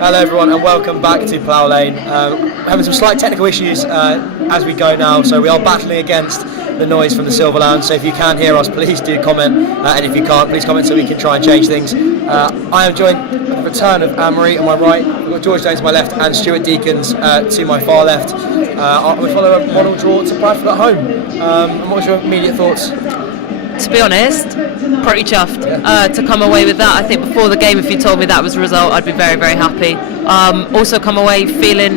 Hello everyone and welcome back to Plough Lane. Having some slight technical issues as we go now, so we are battling against the noise from the Silver Lounge, so if you can hear us please do comment, and if you can't please comment so we can try and change things. I am joined with the return of Anne-Marie on my right, we've got George Jones to my left and Stuart Deacons to my far left. We follow a model draw to Bradford at home. And what's your immediate thoughts? To be honest, pretty chuffed to come away with that. I think before the game, if you told me that was the result, I'd be very, very happy. Also come away feeling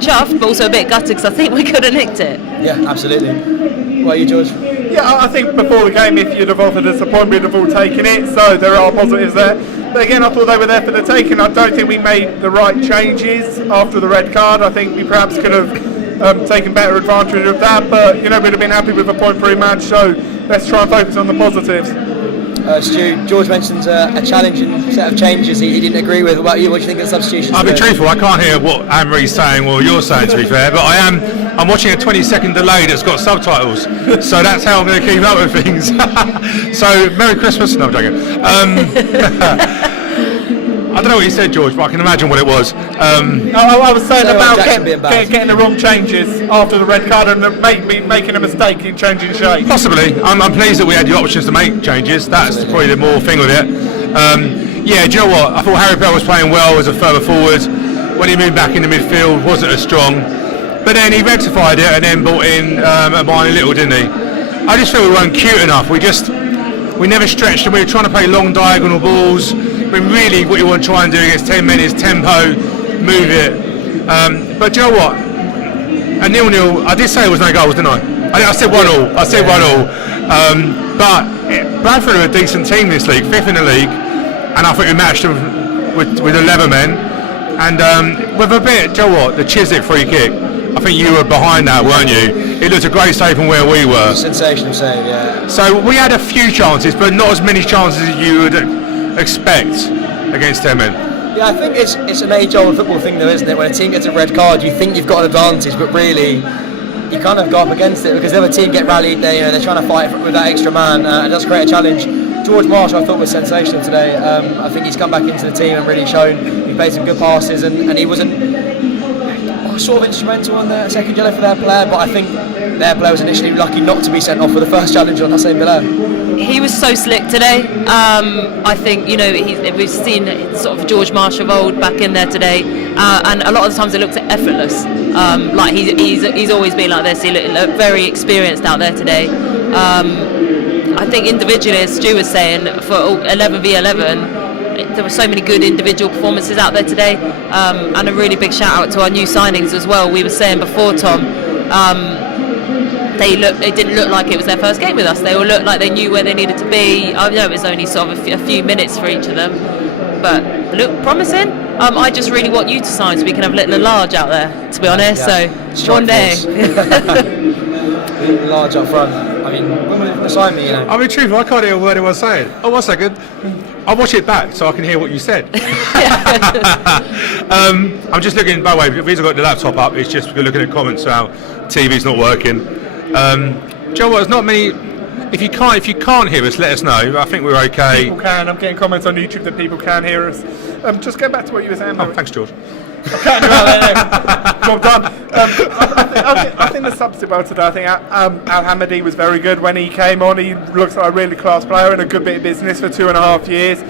chuffed, but also a bit gutted because I think we could have nicked it. Yeah, absolutely. What are you, George? Yeah, I think before the game, if you'd have offered us a point, we'd have all taken it, so there are positives there. But again, I thought they were there for the taking. I don't think we made the right changes after the red card. I think we perhaps could have taken better advantage of that, but we'd have been happy with a point pre-match, so let's try and focus on the positives. Stu, George mentioned a challenging set of changes he didn't agree with. What about you? What do you think of the substitutions? I'll be truthful, I can't hear what Anne-Marie's saying or you're saying, to be fair, but I'm watching a 20-second delay that's got subtitles, so that's how I'm going to keep up with things. So, Merry Christmas. No, I'm joking. I don't know what you said, George, but I can imagine what it was. I was saying about getting the wrong changes after the red card and making a mistake in changing shape. Possibly. I'm pleased that we had the options to make changes. That's probably the more thing with it. Yeah, do you know what? I thought Harry Bell was playing well as a further forward. When he moved back into midfield, wasn't as strong. But then he rectified it and then brought in Amani Little, didn't he? I just feel we weren't cute enough. We never stretched and we were trying to play long diagonal balls. But really what you want to try and do against 10 men is tempo, move it. But do you know what? A 0-0, I did say it was no goals, didn't I? I said 1-1. I said 1-1. But Bradford are a decent team this league, 5th in the league. And I think we matched them with 11 men. And with a bit, do you know what? The Chiswick free kick. I think you were behind that, weren't you? It looked a great save from where we were. Sensational save, yeah. So we had a few chances, but not as many chances as you would expect against 10 men. Yeah, I think it's an age-old football thing though, isn't it? When a team gets a red card, you think you've got an advantage, but really you kind of go up against it because the other team get rallied. They're trying to fight with that extra man. It does create a challenge. George Marsh, I thought, was sensational today. I think he's come back into the team and really shown he played some good passes, and he wasn't sort of instrumental on the second yellow for their player, but I think their player was initially lucky not to be sent off for the first challenge on Hussein Bilal. He was so slick today. I think we've seen sort of George Marsh of old back in there today, and a lot of the times it looks effortless. Like he's always been like this. He looked very experienced out there today. I think individually, as Stu was saying, for 11v11. There were so many good individual performances out there today, and a really big shout out to our new signings as well. We were saying before, Tom, they didn't look like it was their first game with us. They all looked like they knew where they needed to be. I know it was only sort of a few minutes for each of them, but look promising. I just really want you to sign so we can have little and large out there, to be honest. Yeah. So one day. Large up front. I mean, when will they sign me? I mean, truthfully, I can't hear a word anyone's saying. Oh, 1 second. I'll watch it back so I can hear what you said. I'm just looking, by the way, Visa got the laptop up, it's just we're looking at comments so our TV's not working. Do you know what, there's not many, if you can't hear us, let us know. I think we're okay. People can, I'm getting comments on YouTube that people can hear us. Just go back to what you were saying. Oh, thanks, George. Job done. I think the subs did well today. I think Al-Hamadi was very good when he came on. He looks like a really class player and a good bit of business for 2.5 years.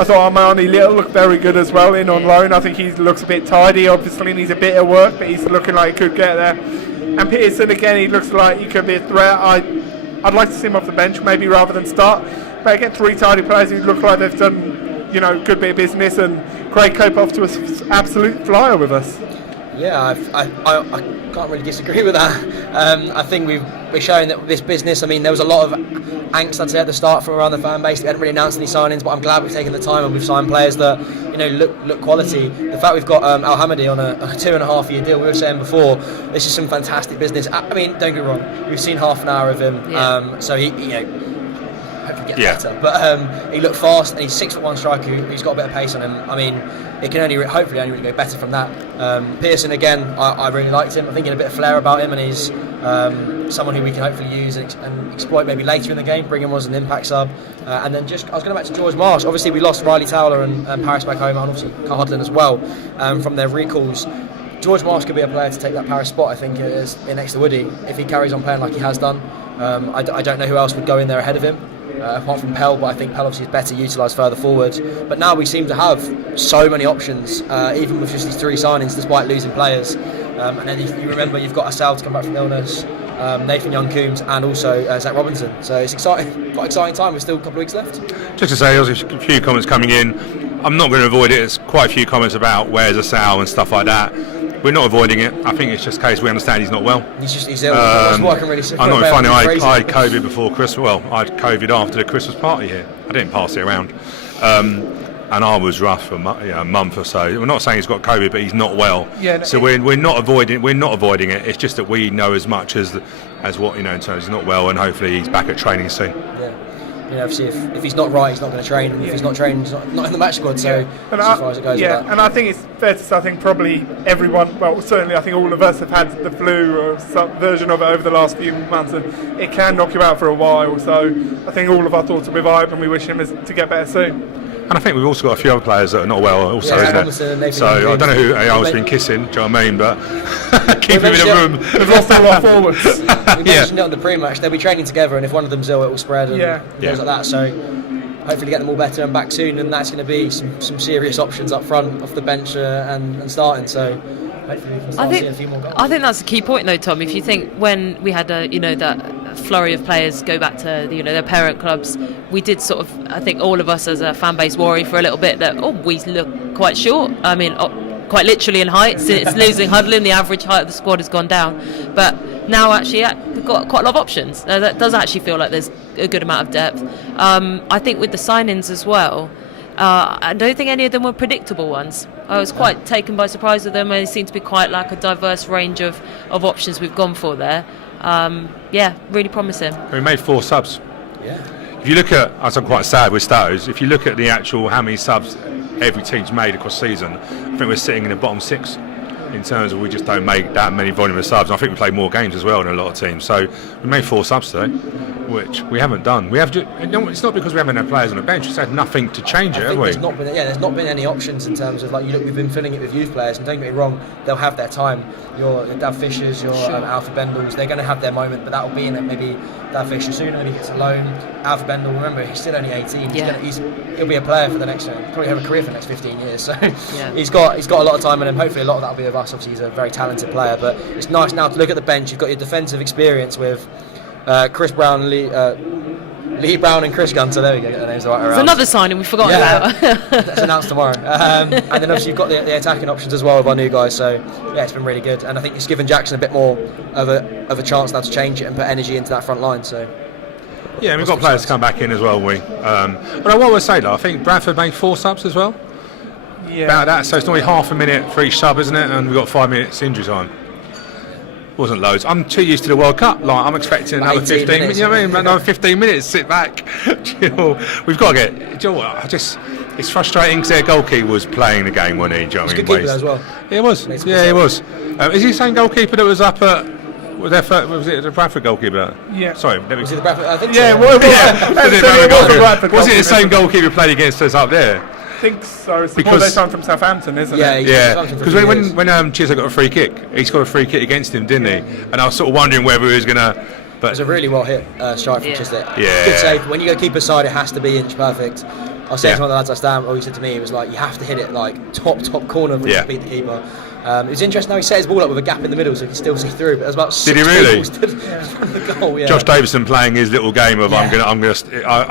I thought Armani Little looked very good as well on loan. I think he looks a bit tidy, obviously needs a bit of work, but he's looking like he could get there. And Peterson again, he looks like he could be a threat. I'd like to see him off the bench maybe rather than start. But again, 3 tidy players who look like they've done good bit of business, and Craig Cope off to an absolute flyer with us. Yeah, I can't really disagree with that. I think we're showing that this business. I mean, there was a lot of angst, I'd say, at the start from around the fan base. We hadn't really announced any signings, but I'm glad we've taken the time and we've signed players that look quality. The fact we've got Al-Hamadi on a 2.5-year deal, we were saying before, this is some fantastic business. I mean, don't get me wrong, we've seen half an hour of him, so he gets better. But he looked fast, and he's 6'1" striker who's got a bit of pace on him. I mean, it can hopefully only really go better from that. Pearson again, I really liked him. I think he had a bit of flair about him, and he's someone who we can hopefully use and exploit maybe later in the game, bring him as an impact sub. And then I was going back to George Marsh. Obviously we lost Riley Towler and Paris back home, and obviously Carl Hudlin as well from their recalls. George Marsh could be a player to take that Paris spot, I think, next to Woody, if he carries on playing like he has done. I don't know who else would go in there ahead of him, apart from Pell, but I think Pell obviously is better utilised further forward. But now we seem to have so many options, even with just these 3 signings, despite losing players. And then if you remember, you've got Asal to come back from illness, Nathan Young-Coombs, and also Zach Robinson. So it's exciting, quite exciting time. We've still a couple of weeks left. Just to say, there's a few comments coming in. I'm not going to avoid it. There's quite a few comments about where's Asal and stuff like that. We're not avoiding it. I think it's just a case we understand he's not well. He's ill. That's what I can really say. I'm not funny. I had COVID before Christmas. Well, I had COVID after the Christmas party here. I didn't pass it around. And I was rough for a month or so. We're not saying he's got COVID, but he's not well. Yeah, so we're not avoiding it. It's just that we know as much as what in terms he's not well, and hopefully he's back at training soon. Yeah. Obviously, if he's not right, he's not going to train, and if he's not trained, he's not in the match squad. So as far as it goes. Yeah, and I think it's fair to say, I think probably everyone, well, certainly I think all of us have had the flu or some version of it over the last few months, and it can knock you out for a while. So I think all of our thoughts are with Ibe, and we wish him to get better soon. And I think we've also got a few other players that are not well also, isn't it? So I don't know who AR's been kissing, do you know what I mean? But keep him in a room. We've lost all our forwards. We mentioned it on the pre-match, they'll be training together, and if one of them's ill, it will spread and things like that. So hopefully get them all better and back soon, and that's going to be some serious options up front, off the bench and starting. So hopefully we can start seeing a few more goals. I think that's a key point though, Tom. If you think when we had that flurry of players go back to their parent clubs, we did sort of, I think all of us as a fan base worry for a little bit that we look quite short. I mean, quite literally in height. It's losing Hudlin, the average height of the squad has gone down. But now actually we've got quite a lot of options. That does actually feel like there's a good amount of depth. I think with the signings as well, I don't think any of them were predictable ones. I was quite taken by surprise with them. They seem to be quite like a diverse range of options we've gone for there. Really promising. We made 4 subs. Yeah. If you look at, I'm quite sad with Stows, if you look at the actual how many subs every team's made across the season, I think we're sitting in the bottom 6 in terms of we just don't make that many volume of subs. I think we play more games as well than a lot of teams. So we made 4 subs today, which we haven't done. It's not because we haven't had players on the bench. It's had nothing to change it, have we? There's not been any options in terms of we've been filling it with youth players, and don't get me wrong, they'll have their time. Your Dav Fishers, your Alfie Bendels, they're going to have their moment, but that will be in it. Maybe Dav Fisher sooner when he gets a loan. Alfie Bendel, remember, he's still only 18. He'll be a player for the next, probably have a career for the next 15 years. So he's got a lot of time in him. Hopefully, a lot of that will be with us. Obviously, he's a very talented player, but it's nice now to look at the bench. You've got your defensive experience with Chris Brown, Lee Brown and Chris Gunter. There we go, get the names right around. There's another signing we forgot about. That's announced tomorrow. And then obviously you've got the attacking options as well with our new guys. So it's been really good, and I think it's given Jackson a bit more of a chance now to change it and put energy into that front line. So and we've got players to come back in as well, we. But what I would say though, I think Bradford made 4 subs as well. Yeah. About that, so it's normally half a minute for each sub, isn't it? And we've got 5 minutes injury time. Wasn't loads. I'm too used to the World Cup. I'm expecting another 15 minutes. You know what I mean? Another 15 minutes. Sit back. We've got to get. Do you know what? It's frustrating because their goalkeeper was playing the game, wasn't he? Do you know what I mean? Good keeper as well. Yeah, he was. Yeah, he was. Is he the same goalkeeper that was up at? Was it the Bradford goalkeeper? Yeah. Sorry. Was it the Bradford? I think yeah, so. Was it the same goalkeeper who played against us up there? I think so. It's the boy they signed from Southampton, isn't it? Yeah. Because when Chizza got a free kick, he scored a free kick against him, didn't he? And I was sort of wondering whether he was going to. But it was a really well hit strike from Chizza. Yeah. Good save. When you go keeper side, it has to be inch perfect. I was saying to one of the lads I stand, he said to me, he was like, you have to hit it like top corner to beat the keeper. It was interesting how he set his ball up with a gap in the middle so he could still see through. But there was about 6 people stood in front of the goal. Yeah. Josh Davison playing his little game of I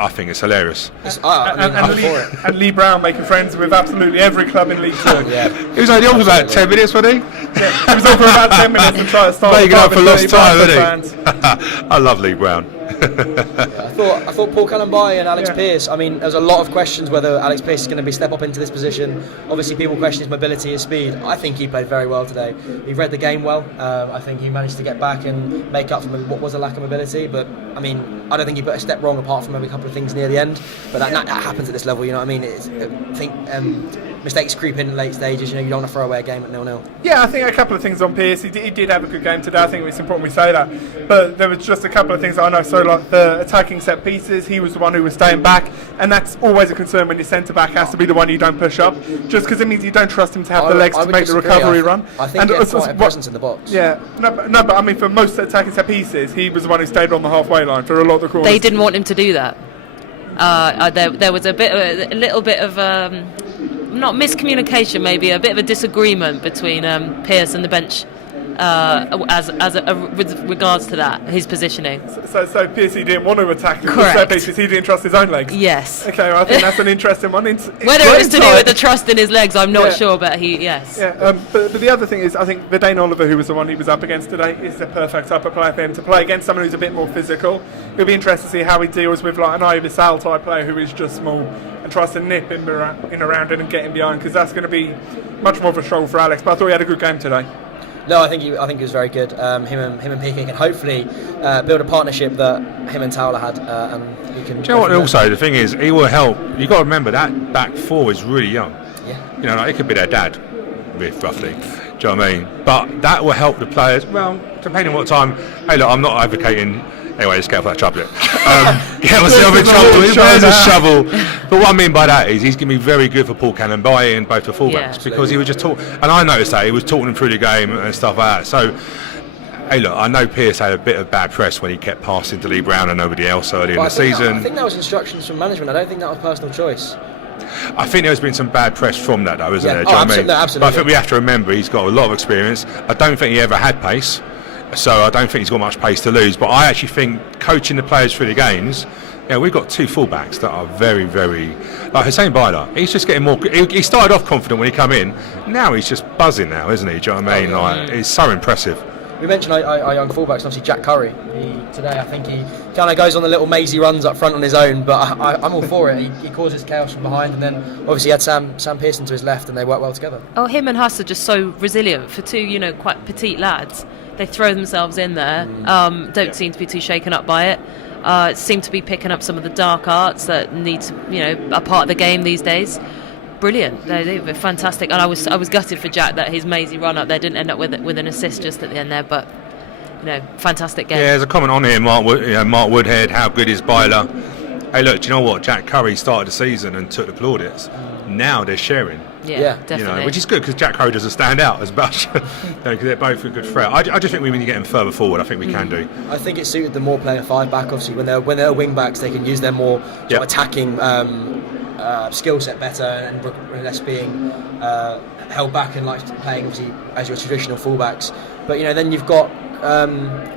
think it's hilarious. And Lee Brown making friends with absolutely every club in League 2. He was only on for about 10 minutes, wasn't he? Yeah, he was on for about 10 minutes and trying to start. Making up for lost time, wasn't he? I love Lee Brown. I thought Paul Callenby and Alex Pearce. I mean, there was a lot of questions whether Alex Pearce is going to step up into this position. Obviously, people question his mobility, his speed. I think he played very well today. He read the game well. I think he managed to get back and make up for what was a lack of mobility. But I mean, I don't think he put a step wrong apart from maybe a couple of things near the end. But that happens at this level. You know what I mean? I think mistakes creep in late stages. You know, you don't want to throw away a game at 0-0. Yeah, I think a couple of things on Pearce. He did have a good game today. I think it's important we say that. But there was just a couple of things that I know. So like the attacking set pieces, he was the one who was staying back, and that's always a concern when your centre back has to be the one you don't push up, just because it means you don't trust him to have the legs to make the recovery run. I think he had quite a presence in the box. Yeah, no, but I mean for most attacking set pieces, he was the one who stayed on the halfway line for a lot of the corners. They didn't want him to do that. There was a little bit of not miscommunication, maybe a bit of a disagreement between Pearce and the bench. With regards to that, his positioning. So Pearce didn't want to attack the Correct. set pieces. He didn't trust his own legs. Yes. Okay, well, I think that's an interesting one. Whether it was to do with the trust in his legs, I'm not sure, but yes. Yeah, but the other thing is, I think Vidane Oliver, who was the one he was up against today, is the perfect type of player for him to play against someone who's a bit more physical. It'll be interesting to see how he deals with like an Ivisal type player who is just small and tries to nip in around it and get him behind, because that's going to be much more of a struggle for Alex. But I thought he had a good game today. No, I think he was very good. Him and Piqué can hopefully build a partnership that him and Towler had, and he can. Do you know what? Also, the thing is, he will help. You got to remember that back four is really young. Yeah. You know, like, it could be their dad, roughly. Do you know what I mean? But that will help the players. Well, depending on what time. Hey, look, I'm not advocating. Anyway, let's get off that chocolate. Get myself in trouble. There's a shovel. But what I mean by that is he's going to be very good for Paul Callenby and both the fullbacks, because he was just talking. And I noticed that he was talking them through the game and stuff like that. So, hey, look, I know Pearce had a bit of bad press when he kept passing to Lee Brown and nobody else earlier in the season. I think that was instructions from management. I don't think that was personal choice. I think there's been some bad press from that, though, isn't there? Do you know what I mean? Absolutely. But I think we have to remember he's got a lot of experience. I don't think he ever had pace. So I don't think he's got much pace to lose. But I actually think coaching the players through the games, we've got two fullbacks that are very, very... Like Hussein Bailar, he's just getting more... He started off confident when he came in. Now he's just buzzing now, isn't he? Do you know what I mean? Like, it's so impressive. We mentioned our young fullbacks, obviously Jack Curry. Today I think he kind of goes on the little mazy runs up front on his own, but I'm all for it. He causes chaos from behind, and then obviously he had Sam Pearson to his left, and they work well together. Oh, him and Huss are just so resilient for two, quite petite lads. They throw themselves in there, don't seem to be too shaken up by it. Seem to be picking up some of the dark arts that need to, are part of the game these days. Brilliant. They were fantastic, and I was gutted for Jack that his mazy run up there didn't end up with an assist just at the end there, but fantastic game. Yeah, there's a comment on here, Mark Woodhead, how good is Bailar? Hey, look, do you know what? Jack Curry started the season and took the plaudits. Now they're sharing. Yeah, definitely. Which is good, because Jack Curry doesn't stand out as much, because they're both a good threat. I just think we need to get them further forward. I think we can do. I think it suited them more playing a five back. Obviously, when they're wing backs, they can use their more sort of attacking skill set better, and less being held back and like playing obviously as your traditional fullbacks. But then you've got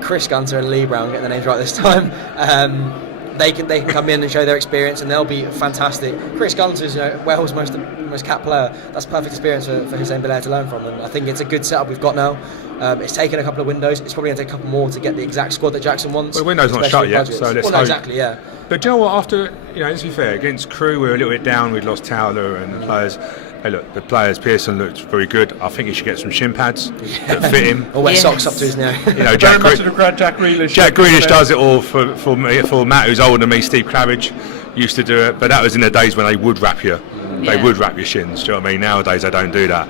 Chris Gunter and Lee Brown, getting their names right this time. They can come in and show their experience, and they'll be fantastic. Chris Gunter is Wales' most capped player. That's perfect experience for Hussein Bailar to learn from, and I think it's a good setup we've got now. It's taken a couple of windows. It's probably going to take a couple more to get the exact squad that Jackson wants. Well, the window's not shut yet, so let's hope. Exactly, yeah. But do you know what? After let's be fair, against Crewe we were a little bit down. We'd lost Towler and the players. Hey, look, the players. Pearson looked very good. I think he should get some shin pads that fit him. Or wear socks up to his now. Jack Grealish. Jack Grealish does it all for Matt, who's older than me. Steve Claridge used to do it, but that was in the days when they would wrap you. They would wrap your shins. Do you know what I mean? Nowadays they don't do that.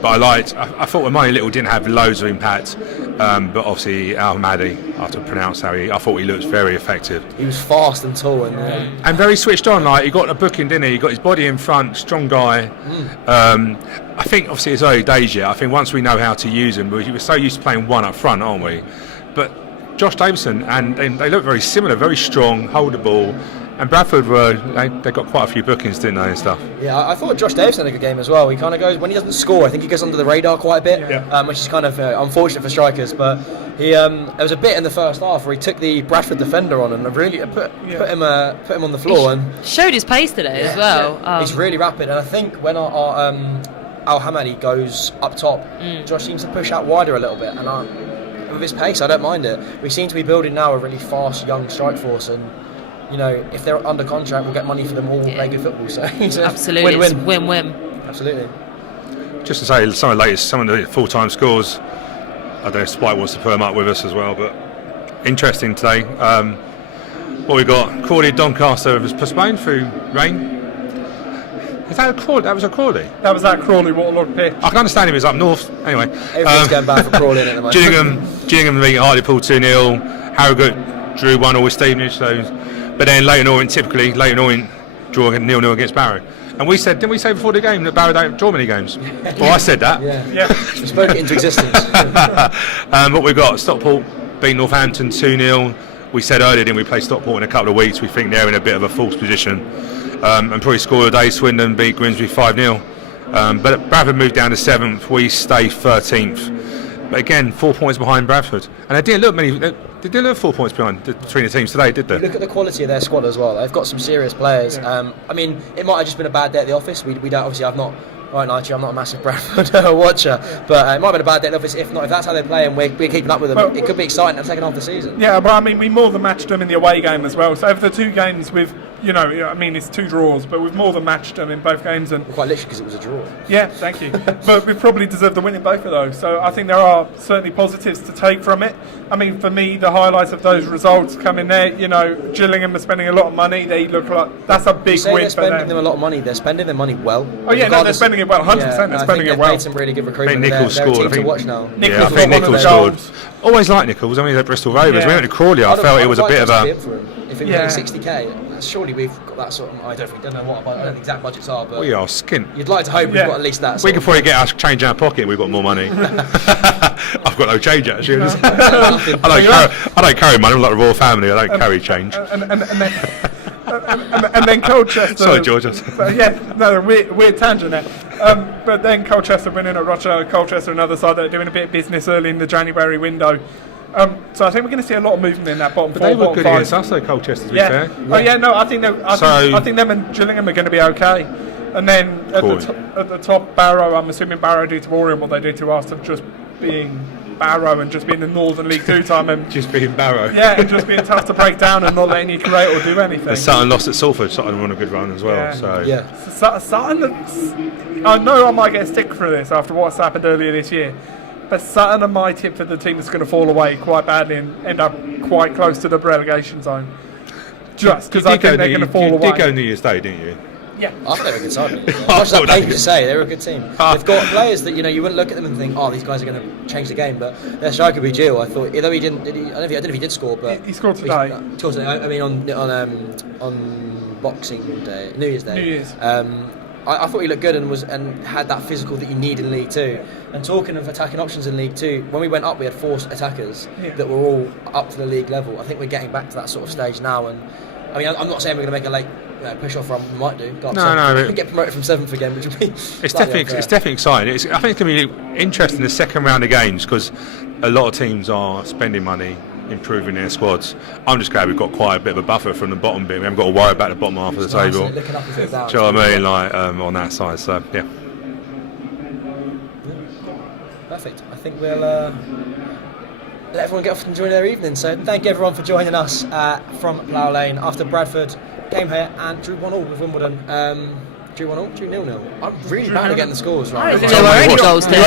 But I thought Amani Little didn't have loads of impact. But obviously Al Mahdi, I have to pronounce how I thought he looked very effective. He was fast and tall and very switched on. Like, he got a booking, didn't he? He got his body in front, strong guy. I think obviously it's early days yet. I think once we know how to use him, we're so used to playing one up front, aren't we? But Josh Davison and they look very similar, very strong, hold the ball. And Bradford they got quite a few bookings, didn't they, and stuff? Yeah, I thought Josh Davison had a good game as well. He kind of goes, when he doesn't score, I think he goes under the radar quite a bit, which is kind of unfortunate for strikers. But there was a bit in the first half where he took the Bradford defender on and really put him on the floor. And showed his pace today as well. Yeah. He's really rapid, and I think when our Al Hamadi goes up top, Josh seems to push out wider a little bit, and with his pace, I don't mind it. We seem to be building now a really fast, young strike force, and you know, if they're under contract, we'll get money for them all. Play good football, so absolutely, win-win. Absolutely. Just to say, some of the full-time scores. I don't know if Spike wants to put them up with us as well, but interesting today. What we got? Crawley Doncaster was postponed through rain. Is that a Crawley? That was a Crawley. That was that Crawley Waterlord pitch. I can understand if it's up north. Anyway, Everything's going bad for Crawley at the moment. Gillingham beat Hartlepool 2-0. Harrogate drew 1-0 with Stevenage. But then Leighton Orient draw 0-0 against Barrow. And we said, didn't we say before the game that Barrow don't draw many games? Well, I said that. Yeah. We spoke it into existence. What we've got, Stockport beat Northampton 2-0. We said earlier, didn't we, play Stockport in a couple of weeks. We think they're in a bit of a false position. And probably score of the day, Swindon beat Grimsby 5-0. But Bradford moved down to 7th, we stay 13th. But again, 4 points behind Bradford. And they didn't look 4 points behind between the teams today, did they? You look at the quality of their squad as well. They've got some serious players. Yeah. I mean, it might have just been a bad day at the office. We don't, obviously, I'm not a massive Bradford watcher, but it might have been a bad day at the office. If that's how they play and we're keeping up with them, it could be exciting at the second half of the season. Yeah, but I mean, we more than matched them in the away game as well. So over the 2 games we've, I mean, it's 2 draws, but we've more than matched them in both games. And quite literally, because it was a draw. Yeah, thank you. But we've probably deserved the win in both of those. So I think there are certainly positives to take from it. I mean, for me, the highlights of those results come in there. Gillingham are spending a lot of money. They look like that's a big win they're for them. spending them a lot of money. They're spending their money well. Oh yeah, no, they're spending it well. 100%, they're spending it well. They've made some really good recruitment. I think Nichols scored. They're a team to watch now. I think Nichols scored. Always like Nichols. I mean, they're Bristol Rovers. We went to Crawley. I felt it was a bit of a. If it was 60k, surely we've got that sort of. I don't know what the exact budgets are, but we are skint. You'd like to hope we've got at least that. We could probably get us change in our pocket. We've got more money. I've got no change actually. I don't carry money. I'm like the royal family. I don't carry change. And then Colchester. Sorry, George. Weird tangent there. But then Colchester winning at Rochester. Colchester, another side that are doing a bit of business early in the January window. So I think we're going to see a lot of movement in that bottom 4. They were good against us, though, Colchester, to be fair. Oh yeah, no, I think them and Gillingham are going to be okay. And then at the top, Barrow. I'm assuming Barrow do to Orient what they do to us of just being Barrow and just being the Northern League 2 time and just being Barrow. Yeah, and just being tough to break down and not letting you create or do anything. And Sutton lost at Salford. Sutton were on a good run as well. So Sutton looks. I know I might get a stick for this after what's happened earlier this year, but Sutton are my tip for the team that's going to fall away quite badly and end up quite close to the relegation zone. Just because I think they're going to fall away. You did go New Year's Day, didn't you? Yeah, I thought they were a good side. As much as that paper to say, they were a good team. They've got players that you wouldn't look at them and think, oh, these guys are going to change the game. But their striker, Jill, I thought, although he didn't, I don't know if he did score, but he scored today. I mean, on Boxing Day, New Year's Day. New Year's. I thought he looked good and had that physical that you need in League 2. And talking of attacking options in League 2, when we went up, we had 4 attackers that were all up to the league level. I think we're getting back to that sort of stage now. And I mean, I'm not saying we're going to make a late push off run. We might do. Get promoted from 7th again, which would be. It's definitely exciting. I think it's going to be interesting in the second round of games because a lot of teams are spending money, improving their squads. I'm just glad we've got quite a bit of a buffer from the bottom bit. We haven't got to worry about the bottom half of the table. Do you know what I mean? On that side. So yeah. Perfect. I think we'll let everyone get off and enjoy their evening. So thank you everyone for joining us from Plough Lane after Bradford came here and drew 1-1 with Wimbledon. Drew 1-0, drew 0-0. I'm really bad at getting the scores right. There were any goals there.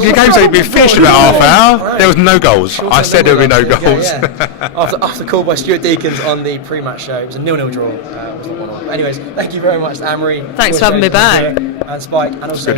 The game's only been finished about half hour. There was no goals. I said there would be no goals. After call by Stuart Deakins on the pre-match show, it was a 0-0 draw. It was not 1-1. Anyways, thank you very much, Anne-Marie. Thanks for having me back. And Spike, and also